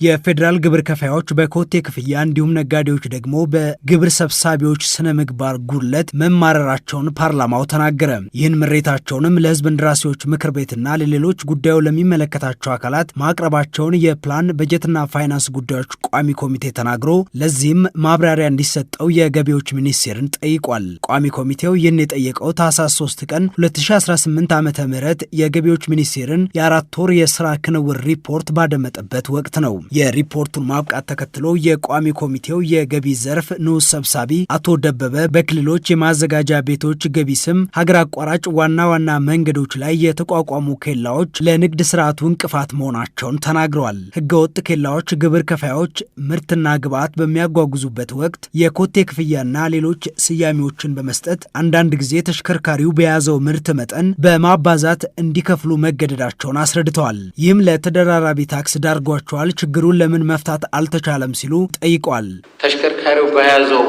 የፌደራል ግብር ከፋዮች በኮቴ ክፍያ እንዲሁም ነጋዴዎች ደግሞ በግብር ሰብሳቢዎች ስነ ምግባር ጉድለት መማረራቸውን ፓርላማው ተናገረ። ይህን ምሬታቸውንም ለሕዝብ እንደራሴዎች ምክር ቤትና ለሌሎች ጉዳዩ ለሚመለከታቸው አካላት ማቅረባቸውን የፕላን በጀትና ፋይናንስ ጉዳዮች ቋሚ ኮሚቴ ተናግሮ ለዚህም ማብራሪያ እንዲሰጠው የገቢዎች ሚኒስቴርን ጠይቋል። ቋሚ ኮሚቴው ይህን የጠየቀው ታህሳስ 3 ቀን 2018 ዓ.ም የገቢዎች ሚኒስቴርን የ4 ወር የስራ ክንውን ሪፖርት ባደመጠበት ወቅት ነው። የሪፖርቱን ማብቃት ተከትሎ የቋሚ ኮሚቴው የገቢ ዘርፍ ንዑስ ሰብሳቢ አቶ ደበበ በክልሎች የማዘጋጃ ቤቶች ገቢ ስም ሀገር አቋራጭ ዋና ዋና መንገዶች ላይ የተቋቋሙ ኬላዎች ለንግድ ስርዓቱ እንቅፋት መሆናቸውን ተናግረዋል። ህገወጥ ኬላዎች ግብር ከፋዮች ምርትና ግብዓት በሚያጓጉዙበት ወቅት የኮቴ ክፍያና ሌሎች ስያሜዎችን በመስጠት አንዳንድ ጊዜ ተሽከርካሪው በያዘው ምርት መጠን በማባዛት እንዲከፍሉ መገደዳቸውን አስረድተዋል። ይህም ለተደራራቢ ታክስ ዳርጓቸዋል። ችግሩን ለምን መፍታት አልተቻለም ሲሉ ጠይቋል። ተሽከርካሪው በያዘው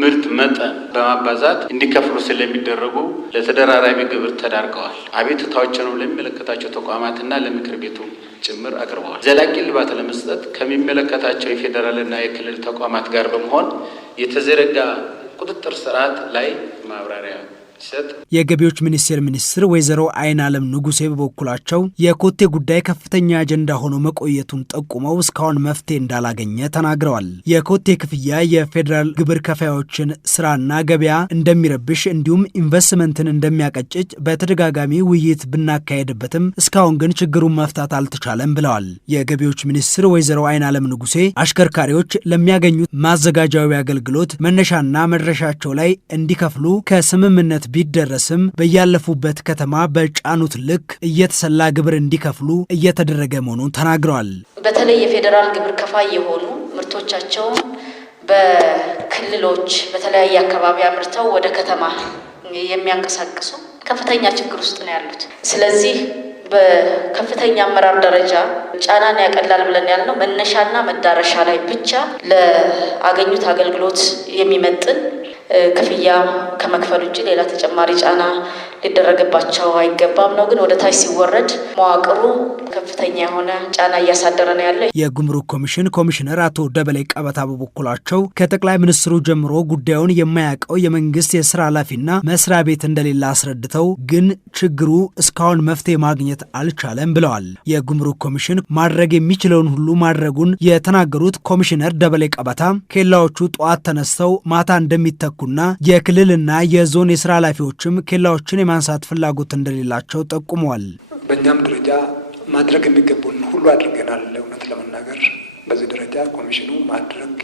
ምርት መጠን በማባዛት እንዲከፍሉ ስለሚደረጉ ለተደራራቢ ግብር ተዳርገዋል። አቤቱታዎችንም ለሚመለከታቸው ተቋማትና ለምክር ቤቱ ጭምር አቅርበዋል። ዘላቂ እልባት ለመስጠት ከሚመለከታቸው የፌዴራልና የክልል ተቋማት ጋር በመሆን የተዘረጋ ቁጥጥር ስርዓት ላይ ማብራሪያ የገቢዎች ሚኒስቴር ሚኒስትር ወይዘሮ አይናለም ንጉሴ በበኩላቸው የኮቴ ጉዳይ ከፍተኛ አጀንዳ ሆኖ መቆየቱን ጠቁመው እስካሁን መፍትሄ እንዳላገኘ ተናግረዋል። የኮቴ ክፍያ የፌዴራል ግብር ከፋዮችን ስራና ገበያ እንደሚረብሽ እንዲሁም ኢንቨስትመንትን እንደሚያቀጭጭ በተደጋጋሚ ውይይት ብናካሄድበትም እስካሁን ግን ችግሩን መፍታት አልተቻለም ብለዋል። የገቢዎች ሚኒስትር ወይዘሮ አይናለም ንጉሴ አሽከርካሪዎች ለሚያገኙት ማዘጋጃዊ አገልግሎት መነሻና መድረሻቸው ላይ እንዲከፍሉ ከስምምነት ቢደረስም በያለፉበት ከተማ በጫኑት ልክ እየተሰላ ግብር እንዲከፍሉ እየተደረገ መሆኑን ተናግረዋል። በተለይ የፌዴራል ግብር ከፋይ የሆኑ ምርቶቻቸውን በክልሎች በተለያየ አካባቢ አምርተው ወደ ከተማ የሚያንቀሳቅሱ ከፍተኛ ችግር ውስጥ ነው ያሉት። ስለዚህ በከፍተኛ አመራር ደረጃ ጫናን ያቀላል ብለን ያልነው መነሻና መዳረሻ ላይ ብቻ ለአገኙት አገልግሎት የሚመጥን ክፍያ ከመክፈል ውጭ ሌላ ተጨማሪ ጫና ሊደረግባቸው አይገባም ነው። ግን ወደ ታች ሲወረድ መዋቅሩ ከፍተኛ የሆነ ጫና እያሳደረ ነው ያለ። የጉምሩክ ኮሚሽን ኮሚሽነር አቶ ደበሌ ቀበታ በበኩላቸው ከጠቅላይ ሚኒስትሩ ጀምሮ ጉዳዩን የማያውቀው የመንግስት የስራ ኃላፊና መስሪያ ቤት እንደሌለ አስረድተው ግን ችግሩ እስካሁን መፍትሄ ማግኘት አልቻለም ብለዋል። የጉምሩክ ኮሚሽን ማድረግ የሚችለውን ሁሉ ማድረጉን የተናገሩት ኮሚሽነር ደበሌ ቀበታ ኬላዎቹ ጠዋት ተነስተው ማታ እንደሚተኩና የክልልና የዞን የስራ ኃላፊዎችም ኬላዎችን የማንሳት ፍላጎት እንደሌላቸው ጠቁመዋል። በእኛም ደረጃ ማድረግ የሚገቡን ሁሉ አድርገናል። እውነት ለመናገር በዚህ ደረጃ ኮሚሽኑ ማድረግ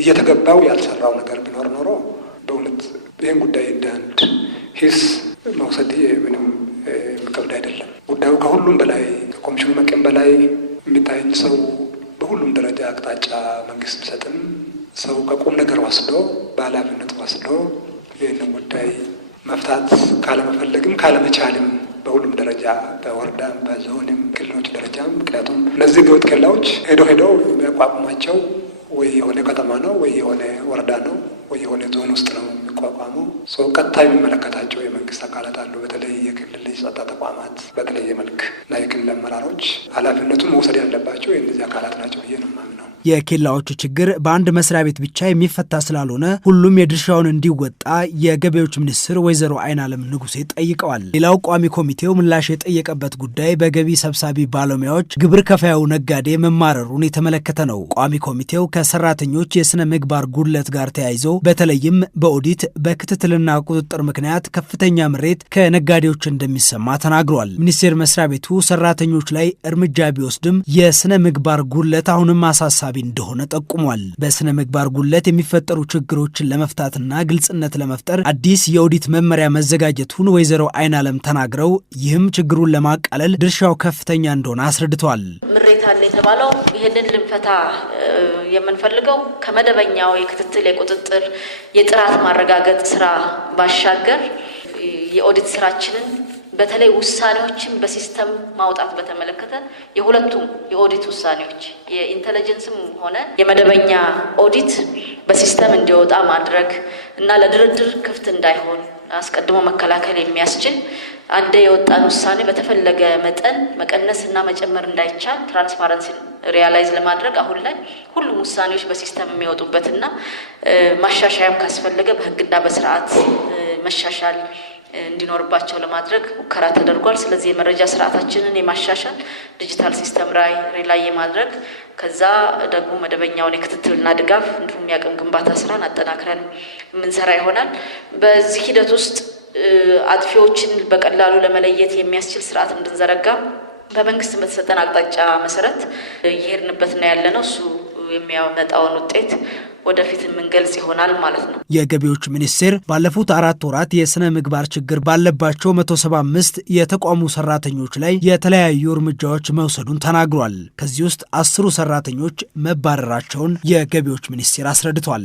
እየተገባው ያልሰራው ነገር ቢኖር ኖሮ በእውነት ይህን ጉዳይ እንደ አንድ ሂስ መውሰድ ምንም የሚከብድ አይደለም። ጉዳዩ ከሁሉም በላይ ከኮሚሽኑ መቀን በላይ የሚታየኝ ሰው በሁሉም ደረጃ አቅጣጫ መንግስት ቢሰጥም ሰው ከቁም ነገር ወስዶ በኃላፊነት ወስዶ ይህንን ጉዳይ መፍታት ካለመፈለግም ካለመቻልም በሁሉም ደረጃ በወረዳም በዞንም ክልሎች ደረጃም ምክንያቱም እነዚህ ህገወጥ ኬላዎች ሄደው የሚያቋቁማቸው ወይ የሆነ ከተማ ነው ወይ የሆነ ወረዳ ነው ወይ የሆነ ዞን ውስጥ ነው የሚቋቋመው። ሰው ቀጥታ የሚመለከታቸው የመንግስት አካላት አሉ። በተለይ የክልል የጸጥታ ተቋማት በተለየ መልክ እና የክልል አመራሮች ኃላፊነቱን መውሰድ ያለባቸው የእነዚህ አካላት ናቸው ብዬ ነው የማምነው። የኬላዎቹ ችግር በአንድ መስሪያ ቤት ብቻ የሚፈታ ስላልሆነ ሁሉም የድርሻውን እንዲወጣ የገቢዎች ሚኒስትር ወይዘሮ አይናለም ንጉሴ ጠይቀዋል። ሌላው ቋሚ ኮሚቴው ምላሽ የጠየቀበት ጉዳይ በገቢ ሰብሳቢ ባለሙያዎች ግብር ከፋዩ ነጋዴ መማረሩን የተመለከተ ነው። ቋሚ ኮሚቴው ከሰራተኞች የስነ ምግባር ጉድለት ጋር ተያይዞ በተለይም በኦዲት በክትትልና ቁጥጥር ምክንያት ከፍተኛ ምሬት ከነጋዴዎች እንደሚሰማ ተናግሯል። ሚኒስቴር መስሪያ ቤቱ ሰራተኞች ላይ እርምጃ ቢወስድም የስነ ምግባር ጉድለት አሁንም አሳሳቢ እንደሆነ ጠቁሟል። በስነ ምግባር ጉድለት የሚፈጠሩ ችግሮችን ለመፍታትና ግልጽነት ለመፍጠር አዲስ የኦዲት መመሪያ መዘጋጀቱን ወይዘሮ አይናለም ተናግረው ይህም ችግሩን ለማቃለል ድርሻው ከፍተኛ እንደሆነ አስረድተዋል። ምሬት አለ የተባለው ይህንን ልንፈታ የምንፈልገው ከመደበኛው የክትትል የቁጥጥር የጥራት ማረጋገጥ ስራ ባሻገር የኦዲት ስራችንን በተለይ ውሳኔዎችን በሲስተም ማውጣት በተመለከተ የሁለቱም የኦዲት ውሳኔዎች የኢንተለጀንስም ሆነ የመደበኛ ኦዲት በሲስተም እንዲወጣ ማድረግ እና ለድርድር ክፍት እንዳይሆን አስቀድሞ መከላከል የሚያስችል አንዴ የወጣን ውሳኔ በተፈለገ መጠን መቀነስና መጨመር እንዳይቻል ትራንስፓረንሲ ሪያላይዝ ለማድረግ አሁን ላይ ሁሉም ውሳኔዎች በሲስተም የሚወጡበትና ማሻሻያም ካስፈለገ በህግና በስርዓት መሻሻል እንዲኖርባቸው ለማድረግ ሙከራ ተደርጓል። ስለዚህ የመረጃ ስርዓታችንን የማሻሻል ዲጂታል ሲስተም ሪላይ የማድረግ ከዛ ደግሞ መደበኛውን የክትትልና ድጋፍ እንዲሁም የአቅም ግንባታ ስራን አጠናክረን የምንሰራ ይሆናል። በዚህ ሂደት ውስጥ አጥፊዎችን በቀላሉ ለመለየት የሚያስችል ስርዓት እንድንዘረጋ በመንግስት በተሰጠን አቅጣጫ መሰረት እየሄድንበትና ያለነው እሱ የሚያመጣውን ውጤት ወደፊት የምንገልጽ ይሆናል ማለት ነው። የገቢዎች ሚኒስቴር ባለፉት 4 ወራት የስነ ምግባር ችግር ባለባቸው 175 የተቋሙ ሰራተኞች ላይ የተለያዩ እርምጃዎች መውሰዱን ተናግሯል። ከዚህ ውስጥ 10 ሰራተኞች መባረራቸውን የገቢዎች ሚኒስቴር አስረድቷል።